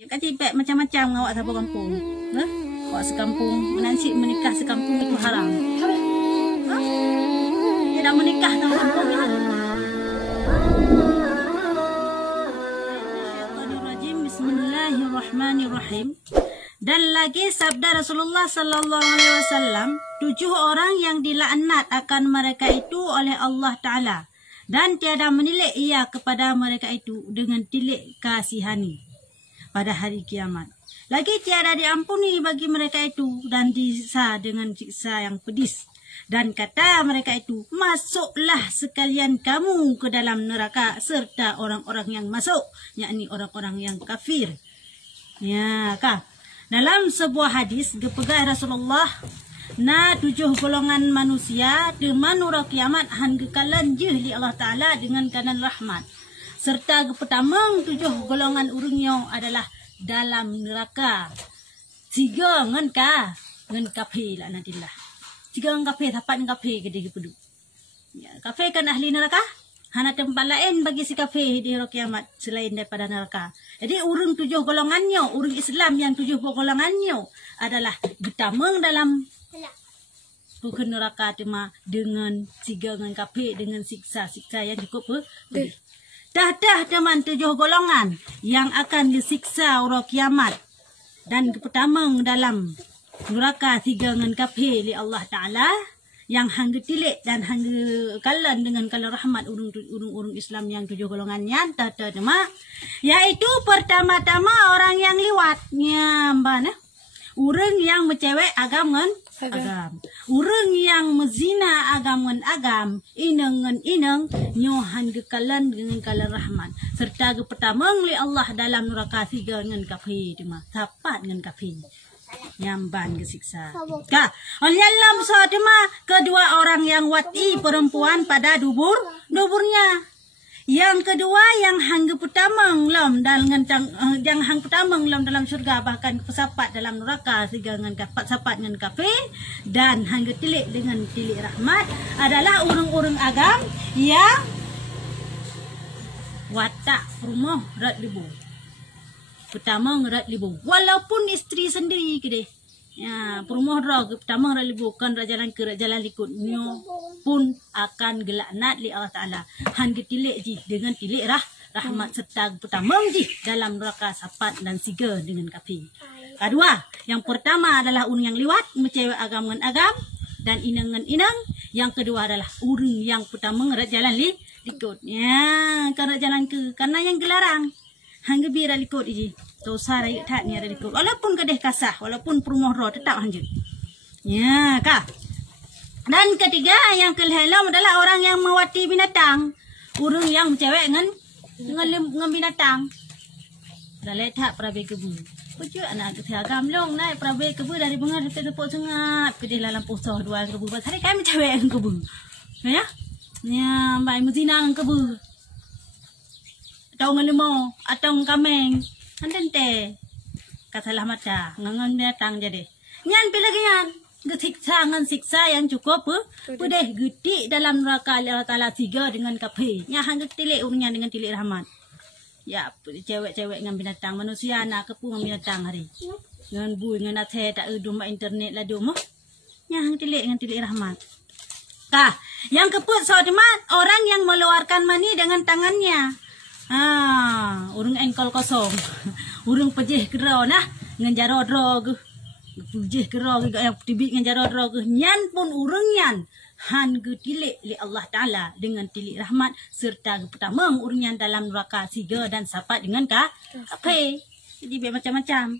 Ya kan cipek macam-macam ngawak siapa kampung. Awak sekampung menansik menikah sekampung itu haram. Dia dah menikah sama kampung itu. Bismillahirrahmanirrahim. Dan lagi sabda Rasulullah sallallahu alaihi wasallam, 7 orang yang dilaknat akan mereka itu oleh Allah Taala dan tiada menilik ia kepada mereka itu dengan tilik kasihani pada hari kiamat. Lagi tiada diampuni bagi mereka itu dan disiksa dengan siksa yang pedis. Dan kata mereka itu, masuklah sekalian kamu ke dalam neraka serta orang-orang yang masuk, yakni orang-orang yang kafir. Ya, kah? Dalam sebuah hadis, gepegai Rasulullah, na 7 golongan manusia dengan nura kiamat han gekalan je li Allah Ta'ala dengan kanan rahmat. Serta pertama 7 golongan urungnya adalah dalam neraka. 3 ngan ka, ngan kafe lah nadillah. 3 ngan kafe, tapat ngan kafe gede gepedu. Ya, kafe kan ahli neraka. Hana tempat lain bagi si kafe di hari kiamat selain daripada neraka. Jadi urung 7 golongannya, urung Islam yang 7 golongannya adalah ditamang dalam bukan neraka cuma dengan 3 dengan kafe dengan siksa-siksa yang cukup pedih. Dah teman 7 golongan yang akan disiksa hari kiamat dan pertama dalam neraka 3 dengan kafe li Allah Taala yang hangga tilik dan hangga kalan dengan kalan rahmat urung Islam yang 7 golongannya teman, yaitu pertama-tama orang yang liwatnya mbak, urang yang mencewek agam ngan agam, urang yang mezina agam ngan agam, inang ngan inang nyo hangga kalan dengan kalan rahmat serta ge pertama li Allah dalam neraka 3 dengan kafir cuma tapat dengan kafir nyamban kesiksa. Kah, oleh dalam sodema kedua orang yang wati perempuan pada duburnya. Yang kedua yang hangga pertama ngelam yang hang pertama ngelam dalam syurga bahkan pesapat dalam neraka 3 dengan sapat dengan kafir dan hangga tilik dengan tilik rahmat adalah urang-urang agam yang watak rumah rat libu. Pertama ngerat libu walaupun isteri sendiri ke deh ya perumah rag pertama ngerat libu kan jalan ke jalan likut nyo pun akan gelaknat li Allah Taala han getilik ji dengan tilik rahmat serta pertama ji dalam neraka sapat dan 3 dengan kafir. Kedua yang pertama adalah urang yang liwat mencewek agam dengan agam dan inang dengan inang. Yang kedua adalah urang yang pertama ngerat jalan likut ya kan jalan ke karena yang gelarang hangga biar likut iji dosa rakyat tak ni ada likut walaupun kedeh kasah walaupun perumah roh tetap hanjut ya kah. Dan ketiga yang kelihatan adalah orang yang mewati binatang, urang yang cewek dengan binatang dah letak perabai kebu pujuk anak agam long naik perabai kebu dari bunga dekat tepuk sengat kedeh dalam posoh 2,000 buat hari kami cewek dengan kebu ya ya mbak muzina dengan kebu atau ngelemo atau kambing andente katalah mata ngangan binatang jadi nyan pilih nyan gesiksa ngan siksa yang cukup pedih gede dalam neraka Allah Taala 3 dengan kafir nya hang tilik urungnya dengan tilik rahmat ya cewek-cewek dengan binatang manusia anak kepu dengan binatang hari dengan bui dengan athe tak domba internet lah domah nya hang tilik dengan tilik rahmat. Tah yang keput sodemat orang yang mengeluarkan mani dengan tangannya. Urung engkol kosong, urung pejih kera nah, ngan drog, pejih kera yang tibik ngan drog, nyan pun urung nyan, han getilik li Allah Taala dengan tilik rahmat serta pertama urung nyan dalam neraka 3 dan sapat dengan kafe, jadi biar macam-macam.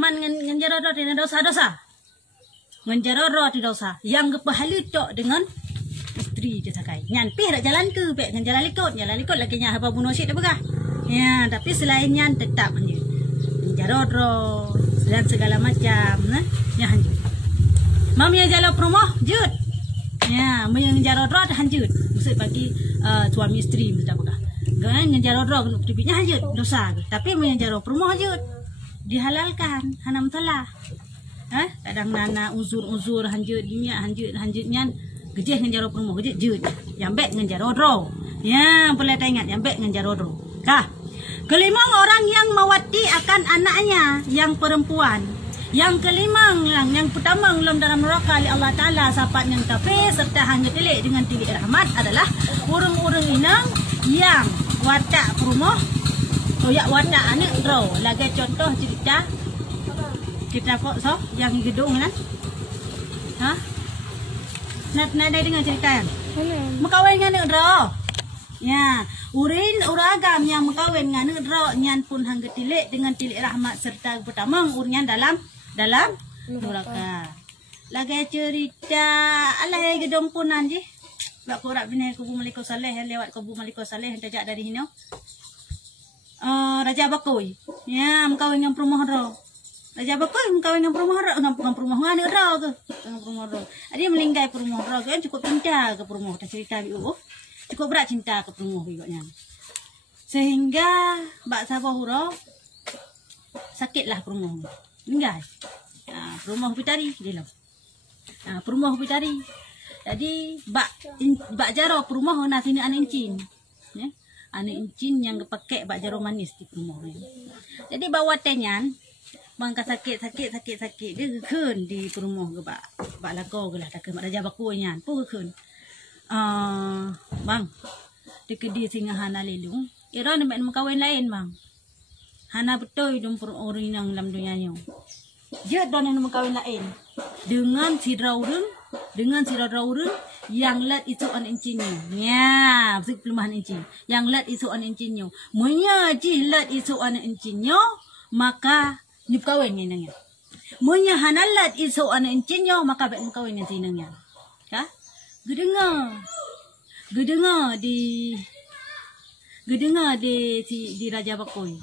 Man ngan drog tidak dosa, ngan drog tidak dosa, yang kepahala tok dengan isteri dia sakai. Nyan pih dak jalan ke pek dengan jalan likut lagi nya haba bunuh syik dak begah. Ya, tapi selain nyan tetap hanjut. Jarodro dan segala macam nah, nya hanjut. Mam yang jalan rumah jut. Ya, yang jarodro hanjut. Maksud bagi suami isteri mesti begah. Gan yang jarodro untuk tibiknya hanjut dosa. Tapi yang jarodro rumah hanjut. Dihalalkan hanam telah. Kadang nana uzur hanjut dinya hanjut nyan gejeh dengan jaro promo gejeh jut yang baik dengan jaro dro ya boleh tengok yang baik dengan jaro dro kah. Kelima orang yang mewati dan anaknya yang perempuan. Yang kelima, yang pertama dalam neraka oleh Allah Ta'ala sahabat yang kafir serta hanya tilik dengan tilik rahmat adalah orang-orang inang yang watak perumah yak watak anak roh. Lagi contoh cerita kok so yang gedung kan? Hah? Nak dengar cerita yang? Mengkawin dengan anak roh. Ya, orang yang mengkawin dengan anak roh nyan pun hangga tilik dengan tilik rahmat serta pertama urnya dalam neraka. Lagi cerita alai gedung pun anji. Bak korak bini kubu Maliko Saleh lewat kubu Maliko Saleh yang tajak dari hino. Raja Bakoi. Ya, mengkawin dengan perumah roh. Raja Bakoi mengkawin dengan perumah roh, dengan perumah ngane roh ke. Dengan perumah roh. Dia melinggai perumah roh kan cukup cinta ke perumah. Tak cerita biu. Cukup berat cinta ke perumah biunya. Sehingga bak sabah roh sakitlah perumah. Meninggal. Perumah Hupitari dia lah. Perumah Hupitari. Jadi bak jaro perumah na sini anak encin. Ya. Anak encin yang pakai bak jaro manis di perumah ni. Jadi bawa tenyan bangka sakit dia keun di perumah ke bak lago ke lah tak ke Raja Bakoi nyan pu keun. Bang dikedi singa hana lelung. Ira nak mengkawin lain bang. Hana betul dong orang yang dalam dunia ni. Dia don yang mengkawin lain dengan si raurun yang lat itu an incinnya. Ya, betul pelumahan incin. Yang lat itu an incinnya. Munya ji lat itu an incinnya, maka ni kawin ni nangnya. Munya hanalat itu an incinnya, maka bet kawin ni sinangnya. Ka? Gedengar di Raja Bakoi.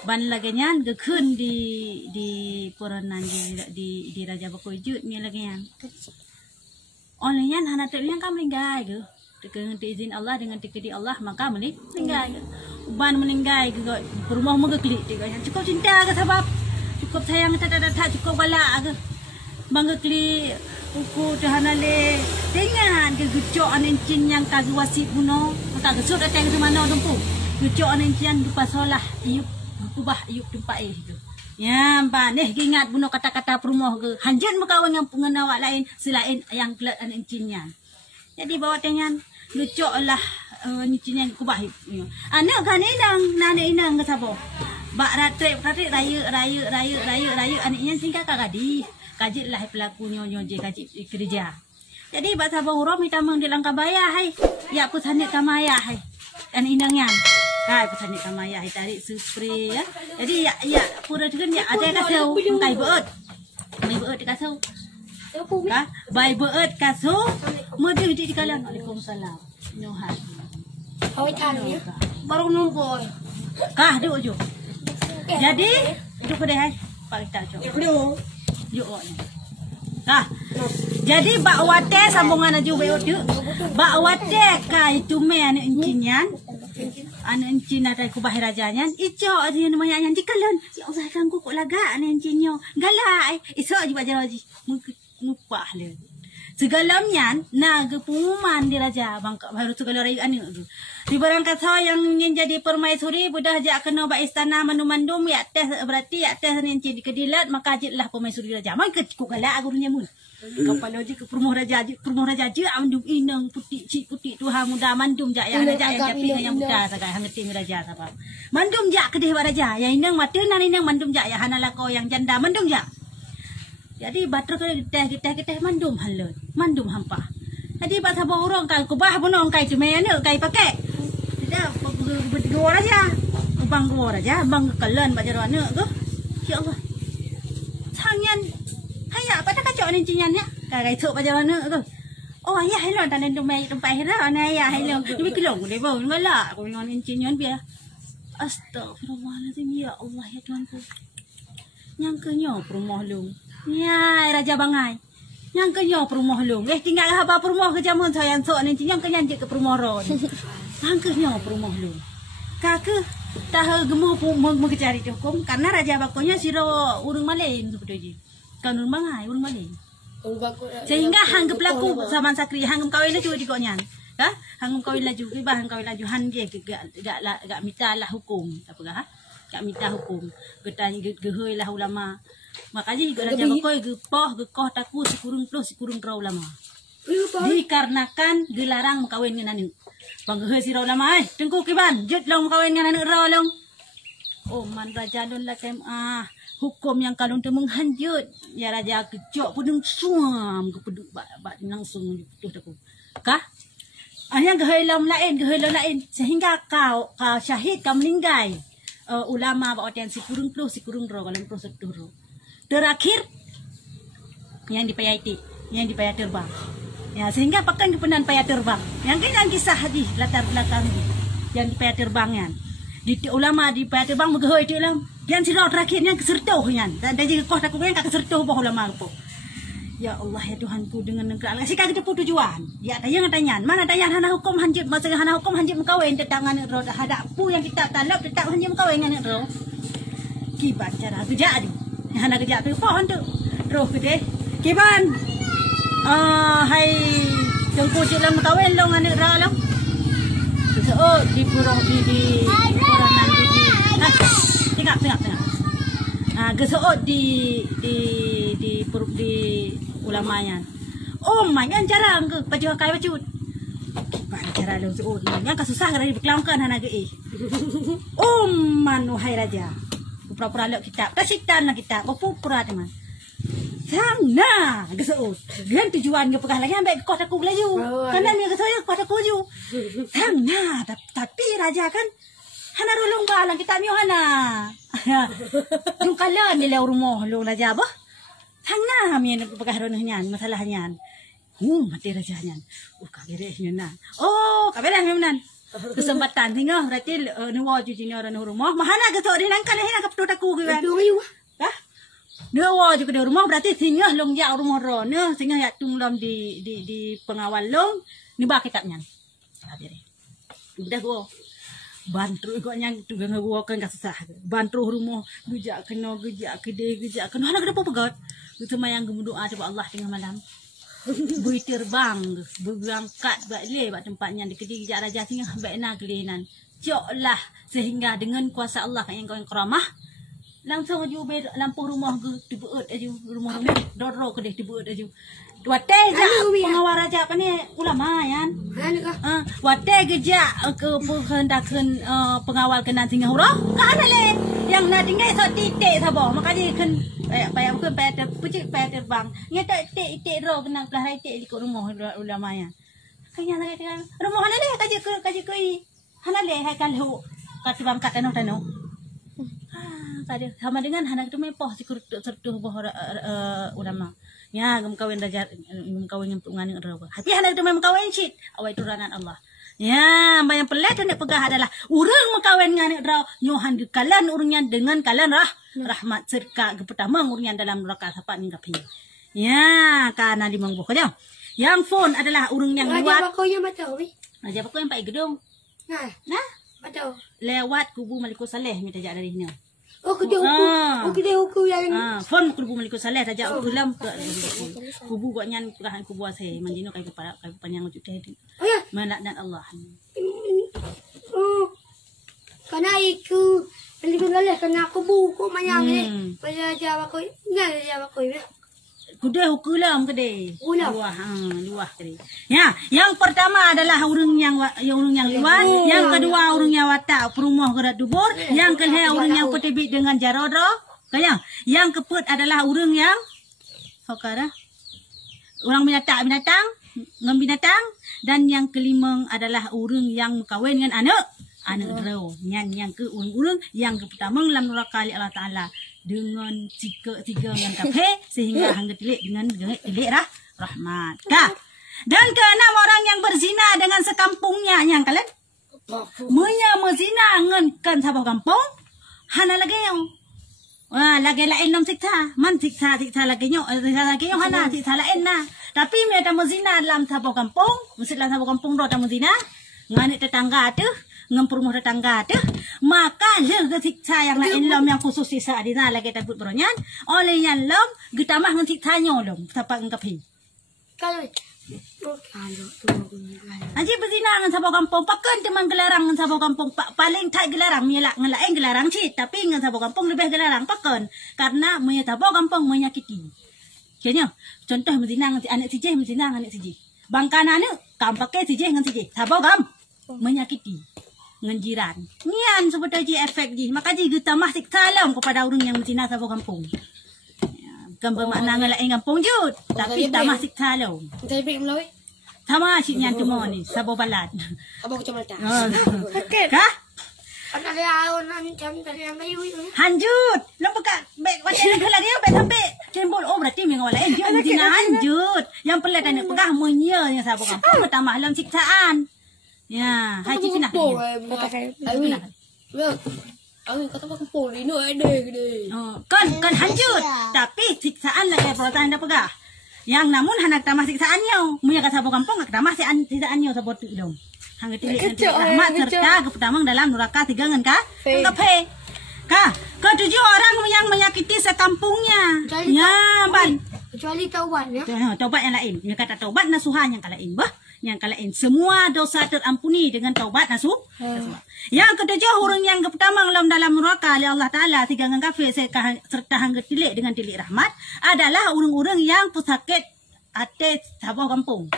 Ban laganyan gekun di peranan di Raja Bakoi jut ni laganyan. Olehnya hana tu yang kamu meninggal ke? Dengan izin Allah dengan tikedi Allah maka meninggal ke? Ban meninggal ke rumah megeklik ke? Cukup cinta ke sebab cukup sayang tak cukup balak ke? Bangeklik uku tahana le dengan ke gecok anencin yang kagak wasip puno tak gesut datang ke mana tempu gecok anencin dupa solah iup kubah iup tempat itu. Ya, mbak, ingat bunuh kata-kata perumah ke. Hanjat mengkawin yang pengenawak lain selain yang kelat anak cinnya. Jadi bawa tengan, lucok lah cinnya kubah. Anak kan inang ke sabo. Bak ratrik raya anaknya singkat kagadi. Kajit lah pelakunya nyoje kajit kerja. Jadi bak sabo uram hitamang di langkah bayar hai. Ya pusanik kamaya hai. Dan inangnya. Kai pesan ni kama ya tarik spray ya. Jadi ya pura dengan ya ada kasau kai beut. Mai beut kasau. Ka bai beut kasau. Mudi di kalang. Waalaikumsalam. Nyohat. Awit anu ya. Baru nombor. Kah duk jo. Jadi duk ke deh. Pak kita jo. Yo. Kah. Jadi bak wate sambungan aju beut tu. Bak wate kai tu me anu incinyan. Anak encin ada kubah rajanya ijo ada yang namanya yang dikalan ya Allah kan kok laga anak encinyo galai iso aja baca lagi lupa le segalamnya naga pengumuman di raja bangka baru segala rai anu di barang kata yang ingin jadi permaisuri budah jak kena ba istana mandum ya teh berarti ya teh encin di kedilat maka jitlah permaisuri raja maka kok galak gurunya mun kapal lagi ke perumah raja je andum inang putih tuha muda mandum jak yang raja yang japing yang muda sagai hangeting raja apa mandum jak kedeh raja yang inang mate nan inang mandum jak ya hanalako yang janda mandum jak jadi batra kita mandum halut mandum hampa jadi bahasa orang kai kubah bunong kai cemene kai pakai tidak berdua raja bang dua raja bang kalen bajarane ke ya Allah sangan hanya apa tak kacau ni cinyannya kai thuk bajarane ke oh ya hello tan tempat hera ana ya hello ni kelong de bau ngala ko ngon cinyan biar astagfirullahalazim ya Allah ya Tuhanku yang kenyo perumah lung ya raja bangai yang kenyo perumah lung tinggal haba perumah ke jamun sayang sok ni yang kenyan je ke perumah ron yang kenyo perumah lung kake tah gemu mau cari hukum karena raja bakonya siro urang Malay seperti kan urang bangai urang Malay sehingga hanggap laku zaman sakri hanggap kawin laju di konyan hanggap kawin laju bah kawin laju han je gak minta lah hukum apa kak minta hukum. Getanya gehoi lah ulama. Makanya juga raja bakoi gepoh gekoh taku sikurung ulama. Dikarenakan dilarang mengkawin dengan anak. Panggehoi si ulama tengku kiban jut long mengkawin dengan anak raw long. Oh man raja don lah hukum yang kalung tu menghanjut. Ya raja kejok pudung suam kepeduk bak langsung putus taku. Kah? Yang gehelam lain sehingga kau syahid kau meninggal. Ulama bawa tiang sikurung roh kalau prosedur roh. Terakhir yang dipayah terbang. Ya sehingga pakan kepenan payah terbang. Yang kisah hadis latar belakang yang dipayah terbangnya. Di ulama dipayah terbang megehoi tu dalam. Yang sirau terakhirnya kesertuh yan. Dan jadi kau takut yang kesertuh bah ulama apa. Ya Allah ya Tuhanku dengan negara sekarang kita putu tujuan. Ya tanya mana tanya hana hukum hanjut masa hana hukum hanjut mengkawin tetangan ro hadap pu yang kita talab tetap hanjut mengkawin dengan ro. Kiban cara kerja tu. Hana kerja tu pohon tu. Ro gede. Kiban. Hai jengku dalam mengkawin long anak ro long. So di purong di puranan di. Tengok. Gesoot di ulamanya. Oh manyan jarang ke baju kai baju. Pada cara lo seot yang kasusah dari berkelangkan hana ge. Oh manu hai raja. Pura-pura lek kitab. Kasitan lah kitab. Pura-pura teman. Sana gesoot. Gan tujuan ge pegah lagi ambek kos aku laju. Karena ni saya kos aku laju. Sana tapi raja kan hana rolong balang kita mi hana. Yung kala nila rumah lo raja bah. Hana mi pagkaroon niyan masalah niyan. Mati raja niyan. Kabere niyan na. Kabere niyan. Kesempatan tinggal berarti nuwa ju jini orang rumah. Mahana geso di nang kala hina kapto taku ge. Hah? Nuwa ju ke rumah berarti tinggal long ya rumah ro. Ne tinggal ya tunglam di pengawal long ni ba kitabnya. Kabere. Udah go. Bantu ikutnya juga ngawakan kasusah. Bantu rumah gejak kena hana kenapa pegat. Itu mayang gemudoa coba Allah tengah malam. Bui terbang, berangkat balik bak tempatnya di kedai gejak raja singa baik nak kelinan. Coklah sehingga dengan kuasa Allah yang kau yang keramah langsung aju lampu rumah ke dibuat aju rumah ni doro kedai dibuat aju. Wate ja pengawal raja apa ni ulama yan. Wate gejak ke hendakan pengawal kena tinggal huruf. Kan le yang nak tinggal so titik sabar. Makanya kan payah bukan payah terbang. Nyata titik ro kena belah titik di rumah ulama yan. Kanya lagi tinggal rumah mana le kaji ke hana le hai kalau kat bang kat tanah. Sama dengan hana itu mempoh sertuh ulama. Ya, kawin raja kawin yang pengantin rawa. Tapi hana itu memang kawin cit. Awai turanan Allah. Ya, yang pelat dan pegah adalah urang mengkawin dengan rawa. Nyohan di kalan urungnya dengan kalan rahmat serka pertama urungnya dalam neraka sapat ningkapi. Ya, karena limang buah aja. Yang phone adalah urung yang lewat. Raja bakau yang betul, Raja bakau yang Pak Gedung. Nah, betul. Lewat kubu Malikus Saleh minta jak dari sini. Kedai hukum yang phone kubu Malikus Saleh saja ulam kubu gak nyan perahan kubu saya manjino kayak panjang ujuk teh. Oh ya. Mana dan Allah. Karena aku Malikus Saleh kena kubu kok manyang ni. Raja bakau, raja bakau ya. Kedai hukulam kedai. Luah kedai. Ya, yang pertama adalah urang yang luar, yang kedua urang yang watak perumah gerak dubur, yang ketiga urang yang petibik dengan jarodro. Kaya, yang keempat adalah urang yang hokara. Orang binatang ngam binatang, dan yang kelima adalah urang yang kawin dengan anak dero. Yang ke urang yang pertama dalam neraka Allah Taala dengan tiga dengan kafe sehingga hangga tilik dengan tilik rahmat. Dan keenam orang yang berzina dengan sekampungnya yang kalian menzina dengan sabah kampung hana lagi yang lagi lain nom siksa man siksa lagi nyo hana siksa lain na tapi mereka menzina dalam sabah kampung mesti dalam sabah kampung ro menzina ngani tetangga tu ngam perumah tetangga tu maka lega siksa yang lain lom yang khusus siksa di sana lagi takut beronyan oleh yang lom getamah dengan siksanya lom siapa engkapi kalau Kalau tu aku ni. Anji berzina dengan sahabat kampung. Pakan teman gelarang dengan sahabat kampung. Paling tak gelarang. Mialak ngelain gelarang cik. Tapi dengan sahabat kampung lebih gelarang. Pakan. Karena sahabat kampung menyakiti. Kayaknya. Contoh berzina dengan anak sijih. Berzina dengan anak sijih. Bangkan anak. Kam pakai sijih dengan sijih. Sahabat kampung menyakiti. Dengan jiran. Nian sebetulnya efek ji. Maka ji kita masih salam kepada orang yang berzina sahabat kampung. Bukan bermakna ngelain kampung jut. Tapi tak masih salam. Kita break melalui. Sama ciknya tu mau ni, sabo balat. Abang aku cuma tak. Kah? Anak dia awak macam tadi yang bayu itu. Hanjut. Lampu kat beg macam ni lagi beg sampai kembol. Oh berarti memang wala enjut dina hanjut. Yang pelat anak pegah munya yang sabo kampung tambah dalam siksaan. Ya, hai cik nak. Ayu. Ayu kata kampung ni ada gede. Oh, kan hanjut. Tapi siksaan lagi perasaan dah pegah. Yang namun hanak tamah siksaannya. Munya kat sahabat kampung nak tamah siksaannya sahabat tu dong. Hang tilik nanti rahmat serta kepertamang dalam neraka tiga ngan ka? Kape. Ka, ketujuh orang yang menyakiti sekampungnya. Ya, ban. Kecuali taubat ya. Taubat yang lain. Dia kata taubat nasuha yang kalain bah. Yang kalain semua dosa terampuni dengan taubat nasuha. Yang ketujuh orang yang pertama dalam neraka oleh Allah Taala tiga ngan kafir serta hang tilik dengan tilik rahmat adalah orang-orang yang pesakit hati sahabat kampung.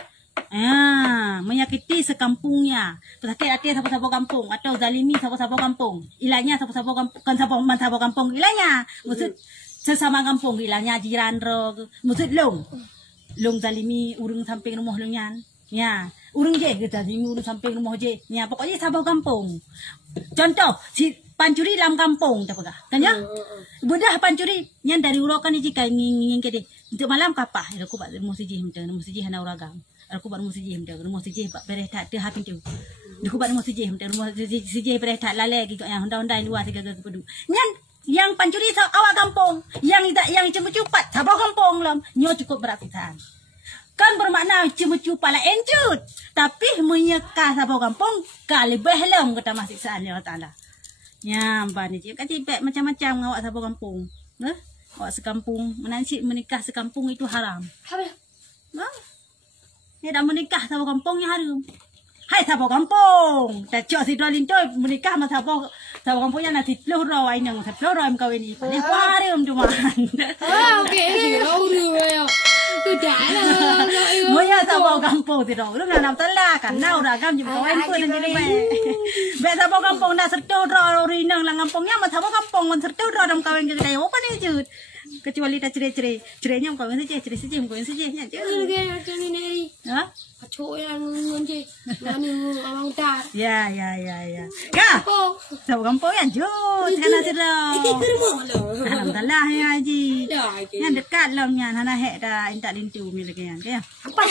Menyakiti sekampungnya. Pesakit hati sahabat kampung atau zalimi sahabat kampung. Ilahnya sahabat kampung kan sahabat kampung ilahnya. Maksud sesama kampung ilahnya jiran ro. Maksud long zalimi urang samping rumah lonyan. Ya, urang je kita zalimi urang samping rumah je. Ya, pokoknya sahabat kampung. Contoh si pancuri dalam kampung tak pegah. Kan ya? Budah pancuri yang dari urokan ni jika nging ke untuk malam kapah. Aku buat rumah sijih minta, rumah sijih hana uragam. Aku buat rumah sijih minta, rumah sijih pak beres tak te hapin tu. Aku buat rumah sijih minta, rumah sijih beres tak lalai gitu yang honda-honda luar tiga ke pedu. Yang pancuri awak kampung, yang cepat sahabat kampung lam, nyo cukup berat siksaan. Kan bermakna cuma-cuma lah encut. Tapi menyekah sahabat kampung, kali behlam kata masih siksaan Allah Ta'ala. Ya, mbak ni cik. Kata ipek macam-macam awak sahabat kampung. Awak sekampung, menikah sekampung itu haram. Ya dah menikah sahabat kampung yang haram. Hai sahabat kampung. Tak cok si Dolin tu menikah sama sahabat kampung yang nanti 10 roh ai nang 10 roh em kawin ni. Paling haram tu man. Okey, ya. Tidak lah. Moya sahabat kampung tu dah. Lu nak telah kan. Nau dah kan jumpa kawin pun jadi baik. Baik sahabat kampung dah 10 roh rinang lang kampungnya sama sahabat kampung man 10 roh dalam kawin ke kedai. Apa ni jut? Kecuali tak cerai-cerai. Cerainya kawin saja, cerai saja, kawin saja. Macam ni. Ha? Kacau yang ngonje. Mana abang tak. Ya. Kah? Sahabat kampung yang jut. Kena sedar. Ke rumah lah. Alhamdulillah ya Haji. Yang dekat lah yang hana hek dah intak lintu mi lagi yang dia. Apa?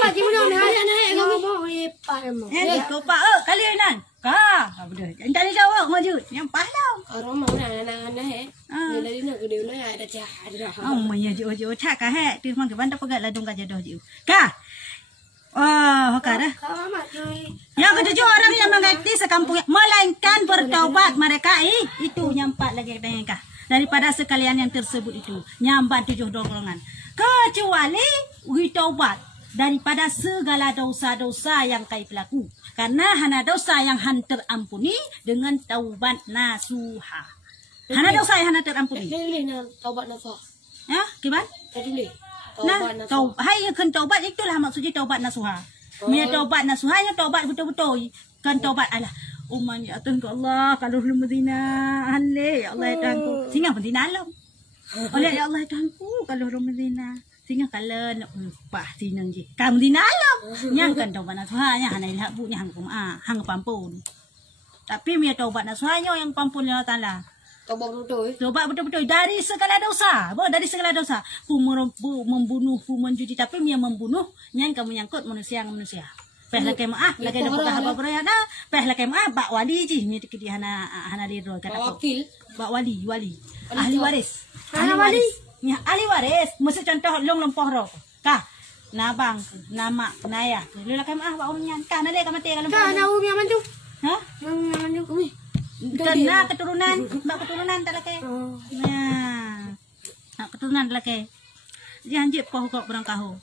Pak di mana nak kamu mau lepas mau. Kau pak kali nan. Ka, apa dah? Intak ni jawab maju. Yang pahlaw. Orang mau nak Dari nak dia nak ada jahat dah. Oh, maya jo cak ka hek. Tu mang ke bandar pegat ladung ka jadoh ju. Ka. Oh, ka dah. Yang ketujuh orang yang mengerti sekampung melainkan bertaubat mereka itu nyampat lagi dengan kah. Daripada sekalian yang tersebut itu nyambat 7 golongan kecuali taubat daripada segala dosa-dosa yang kai pelaku karena hana dosa yang han terampuni dengan taubat nasuha. Hana dosa yang hana terampuni. Taubat nasuha. Ya, gimana? Tadi Nah, hai kan taubat itulah maksudnya taubat nasuha. Mia taubat nasuha yang taubat betul-betul. Kan taubat Allah. Uman ya Tuhan Allah kalau belum berzina halal ya Allah ya Tuhanku singa berzina alam oleh ya Allah ya Tuhanku kalau belum berzina singa kalau nak lupa sinang je kamu berzina alam yang kan taubat nasuhanya hana ilhak bu hang hang pampun tapi mia taubat nasuhanya yang pampun Allah Taala taubat betul dari segala dosa dari segala dosa pu membunuh pu menjudi tapi mia membunuh yang kamu nyangkut manusia peh la kemaah la kena pekah apa beraya dah peh la kemaah bak wali ji ni di hana lidro kata wakil bak wali ahli waris nya ahli waris mesti contoh long lempoh ro kah nabang nama naya lu la kemaah bak umnyan kah na le ka mati ka lempoh kah na umi aman tu ha aman tu umi kena keturunan tak lake ya keturunan lake janji poh kok berang kaho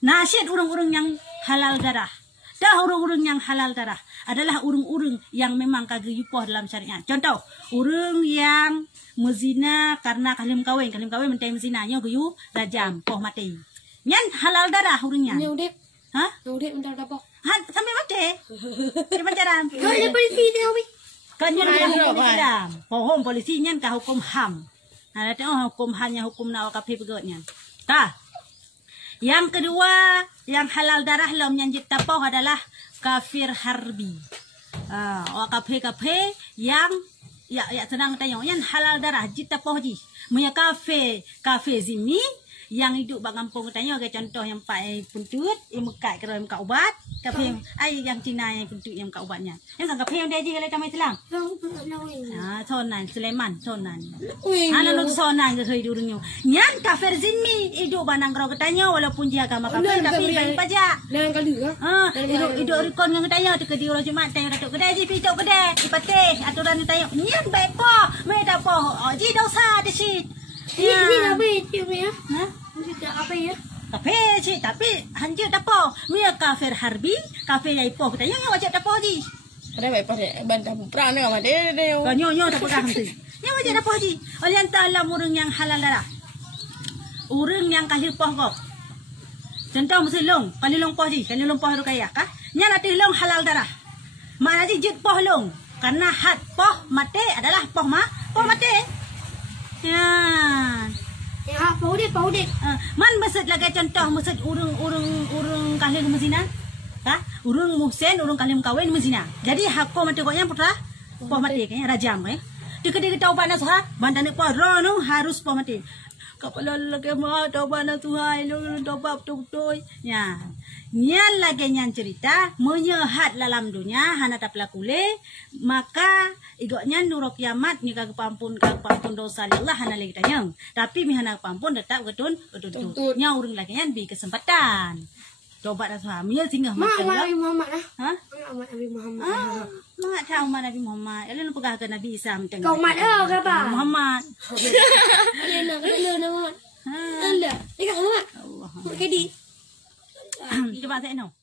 Nasyid urung-urung yang halal darah. Dah urung-urung yang halal darah adalah urung-urung yang memang kagak yupoh dalam syariat. Contoh, urung yang mezina karena kalim kawin mentai mezina nyo guyu rajam poh mati. Nyan halal darah urungnya. Nyudip. Ha? Nyudip mentar dapoh. Ha sampai mati. Gimana cara? Kau ada polisi dia wi. Kan nyan hukum Islam. Pohon polisi nyan ka hukum HAM. Nah, hukum hanya hukum nak wakafi pegotnya. Tah. Yang kedua, yang halal darah lam yang jitapoh adalah kafir harbi. Kafe yang ya senang tanya yang halal darah jitapoh ji. Munya kafe zimi yang hidup bak kampung tanya ke contoh yang pai puntut yang mekat kira muka ubat, kafe yang Cina yang puntut yang muka ubatnya. Yang kafe yang dia ji kalau kami Islam. Sonan Sulaiman sonan. Anak lu sonan ke hidup dunia. Nyan kafir zimi hidup banang kau ketanya walaupun dia agama kafir tapi bayar pajak. Dengan kali ke? Hidup rikon yang ketanya tu ke dia orang Jumaat tanya datuk kedai ji pitok kedai dipatih aturan tanya. Nyan baik po, mereka po. Ji dosa di sit. Ini apa itu ya? Nah, apa ya? Kafir cik tapi hanjir dapo. Mia kafir harbi, kafir yang po ketanya yang wajib dapo ji. Ada baik pada bantah perang dengan dia. Kau nyo tak pegang tu. Yang wajib dapo ji. Oleh yang ta'ala urang yang halal darah. Urang yang kahir poh kau. Contoh mesti long, kali long poh ji, kali long poh ru kaya kah? Nya nanti long halal darah. Mana ji jit poh long. Karena had poh mate adalah poh mate. Ya. Ya, paudet. Man masjid lagi contoh masjid urung kahir mezina. Kah? Urung muhsin, urung kahir kawin mezina. Jadi hakko mati koknya putra poh mati kayaknya rajam ya. Dikedi taubat nasuha, bandane poh rono harus poh mati. Kepala lagi mah taubat nasuha, lu taubat betul-betul. Ya. Nyan lagi nyan cerita menyehat dalam dunia hana tak pelakule maka igoknya nurok kiamat ni kagak pampun dosa Allah hana lagi tanya tapi mi hana pampun tetap gedun nya urang lagi nyan bi kesempatan coba dah suami singgah makan Nabi Muhammad lah. ha Nabi Muhammad. mak tahu Nabi Muhammad elok pegah ke Nabi Isa menteng Kau mat ke apa? Muhammad Lena nama. Allah. Ikat nama. Allah Kedi. coba saya no